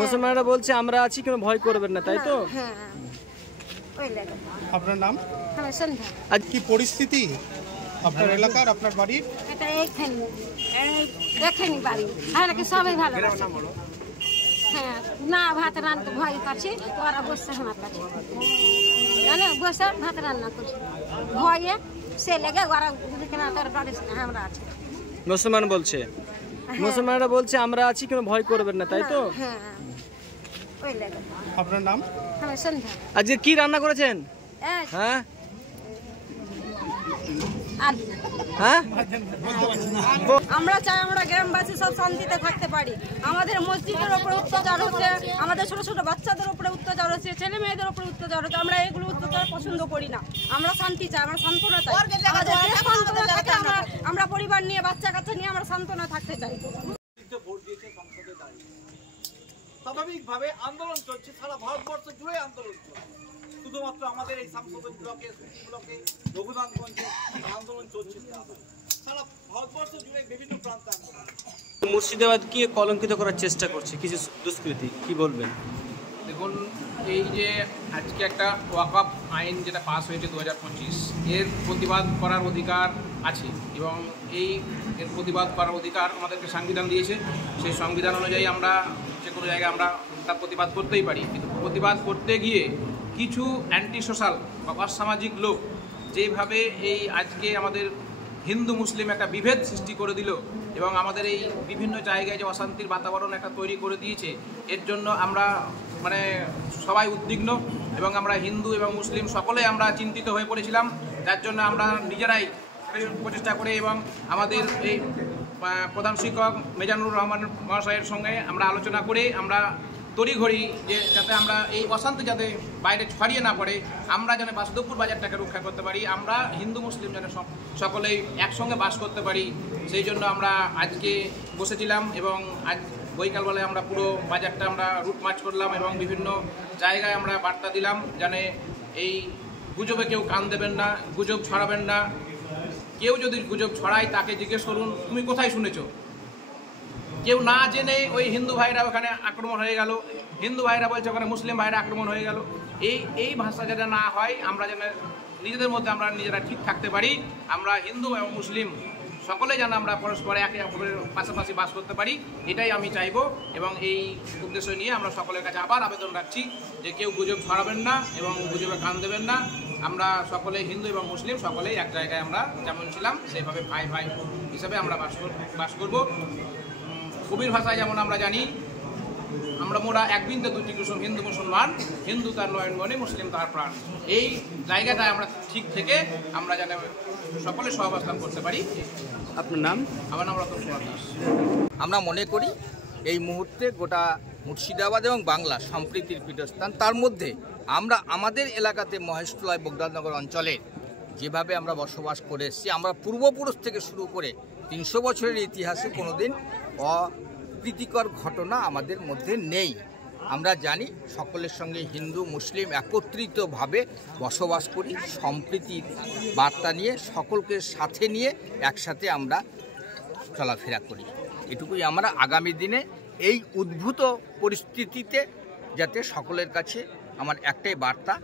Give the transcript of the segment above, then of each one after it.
মুসলমানরা বলছে আমরা আছি, কোনো ভয় করবেন না, তাই তো? হ্যাঁ, ওই লাগে। আপনার নাম? হ্যাঁ, সন্ধ্যা। আজ কি পরিস্থিতি আপনার এলাকার, আপনার বাড়ির? এটা এইখানে দেখেনি বাড়ি, হ্যাঁ নাকি সবাই ভালো আছে। হ্যাঁ, না ভাত রান্না ভয় করছি, ওরা বসে আমার কাছে জানে, বসে ভাত রান্না করছি ভয়ে, সে লেগে ওরা না তোর বাড়ি আমরা আছি। মুসলমান বলছে, মুসলমানরা বলছে আমরা আছি, কোনো ভয় করবেন না, তাই তো? হ্যাঁ, ওই লাগে। আপনার নাম? হ্যাঁ, সন্ধ্যা। আজকে কি রান্না করেছেন? হ্যাঁ হ্যাঁ, আমরা চাই আমরা গ্রামবাসী সব শান্তিতে থাকতে পারি। আমাদের মসজিদের উপরে অত্যাচার হচ্ছে, আমাদের ছোট ছোট বাচ্চাদের উপরে অত্যাচার হচ্ছে, ছেলে মেয়েদের উপরে অত্যাচার হচ্ছে। আমরা এগুলো অত্যাচার পছন্দ করি না। আমরা শান্তি চাই, আমরা সান্ত্বনা চাই। আমরা পরিবার নিয়ে, বাচ্চা কাচ্চা নিয়ে আমরা সান্ত্বনা থাকতে চাই। স্বাভাবিকভাবে আন্দোলন চলছে, সারা ভারতবর্ষ জুড়ে আন্দোলন চলছে। শুধুমাত্র আমাদের এই শামসুদ্দিন ব্লকে, রঘুনাথগঞ্জে আন্দোলন চলছে, সারা ভারতবর্ষ জুড়ে বিভিন্ন প্রান্তে আন্দোলন। মুর্শিদাবাদকে কলঙ্কিত করার চেষ্টা করছে কিছু দুষ্কৃতী, কি বলবেন? দেখুন, এই যে আজকে একটা ওয়াকফ আইন যেটা পাস হয়েছে 2025, এর প্রতিবাদ করার অধিকার আছে এবং এর প্রতিবাদ করার অধিকার আমাদেরকে সংবিধান দিয়েছে। সেই সংবিধান অনুযায়ী আমরা যে কোনো জায়গায় আমরা তার প্রতিবাদ করতেই পারি, কিন্তু প্রতিবাদ করতে গিয়ে কিছু অ্যান্টি সোশ্যাল বা অসামাজিক লোক যেভাবে এই আজকে আমাদের হিন্দু মুসলিম একটা বিভেদ সৃষ্টি করে দিল এবং আমাদের এই বিভিন্ন জায়গায় যে অশান্তির বাতাবরণ একটা তৈরি করে দিয়েছে, এর জন্য আমরা সবাই উদ্বিগ্ন এবং আমরা হিন্দু এবং মুসলিম সকলে আমরা চিন্তিত হয়ে পড়েছিলাম। যার জন্য আমরা নিজেরাই প্রচেষ্টা করে এবং আমাদের এই প্রধান শিক্ষক মেজানুর রহমান মহাশয়ের সঙ্গে আমরা আলোচনা করে আমরা তড়িঘড়ি যে যাতে আমরা এই অশান্তি যাতে বাইরে ছড়িয়ে না পড়ে, আমরা যেন বাসুদেবপুর বাজারটাকে রক্ষা করতে পারি, আমরা হিন্দু মুসলিম যেন সকলেই একসঙ্গে বাস করতে পারি, সেই জন্য আমরা আজকে বসেছিলাম এবং আজ বৈকালবেলায় আমরা পুরো বাজারটা আমরা রুট মার্চ করলাম এবং বিভিন্ন জায়গায় আমরা বার্তা দিলাম যেন এই গুজবে কেউ কান দেবেন না, গুজব ছড়াবেন না। কেউ যদি গুজব ছড়ায় তাকে জিজ্ঞেস করুন তুমি কোথায় শুনেছো। কেউ না জেনে ওই হিন্দু ভাইরা ওখানে আক্রমণ হয়ে গেল, হিন্দু ভাইরা বলছে ওখানে মুসলিম ভাইরা আক্রমণ হয়ে গেল, এই ভাষা যাতে না হয়, আমরা যেন নিজেদের মধ্যে আমরা নিজেরা ঠিক থাকতে পারি, আমরা হিন্দু এবং মুসলিম সকলে যেন আমরা পরস্পরে একে অপরের পাশাপাশি বাস করতে পারি, এটাই আমি চাইব। এবং এই উদ্দেশ্য নিয়ে আমরা সকলের কাছে আবার আবেদন রাখছি যে কেউ গুজব ছড়াবেন না এবং গুজবে কান দেবেন না। আমরা সকলে হিন্দু এবং মুসলিম সকলেই এক জায়গায় আমরা যেমন ছিলাম সেইভাবে ভাই ভাই হিসাবে আমরা বাস করব। কবির ভাষায় যেমন আমরা জানি, আমরা মোরা এক বৃন্দে দুটি কুসুম, হিন্দু মুসলমান, হিন্দু তার নয়নমণি, মুসলিম তার প্রাণ। এই জায়গাটায় আমরা ঠিক থেকে আমরা যেন সকলে সহাবস্থান করতে পারি। আপনার নাম? আমার নাম রতন কুমার দাস। আমরা মনে করি এই মুহূর্তে গোটা মুর্শিদাবাদ এবং বাংলা সম্প্রীতির পীঠস্থান। তার মধ্যে আমরা আমাদের এলাকাতে মহেশতলায় বগদানগর অঞ্চলে যেভাবে আমরা বসবাস করে এসেছি, আমরা পূর্বপুরুষ থেকে শুরু করে 300 বছরের ইতিহাসে কোনোদিন অপ্রীতিকর ঘটনা আমাদের মধ্যে নেই। আমরা জানি সকলের সঙ্গে হিন্দু মুসলিম একত্রিতভাবে বসবাস করি, সম্প্রীতির বার্তা নিয়ে সকলকে সাথে নিয়ে একসাথে আমরা চলাফেরা করি। এটুকুই আমরা আগামী দিনে এই উদ্ভূত পরিস্থিতিতে যাতে সকলের কাছে আমার একটাই বার্তা,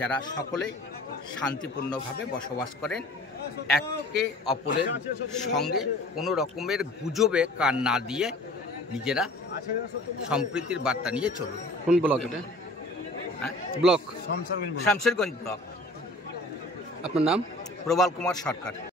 যারা সকলেই শান্তিপূর্ণভাবে বসবাস করেন, একে অপরের সঙ্গে কোনো রকমের গুজবে কান না দিয়ে নিজেরা সম্প্রীতির বার্তা নিয়ে চলুন। কোন ব্লক এটা? Block Shamsherganj block. আপনার নাম? প্রবাল কুমার সরকার।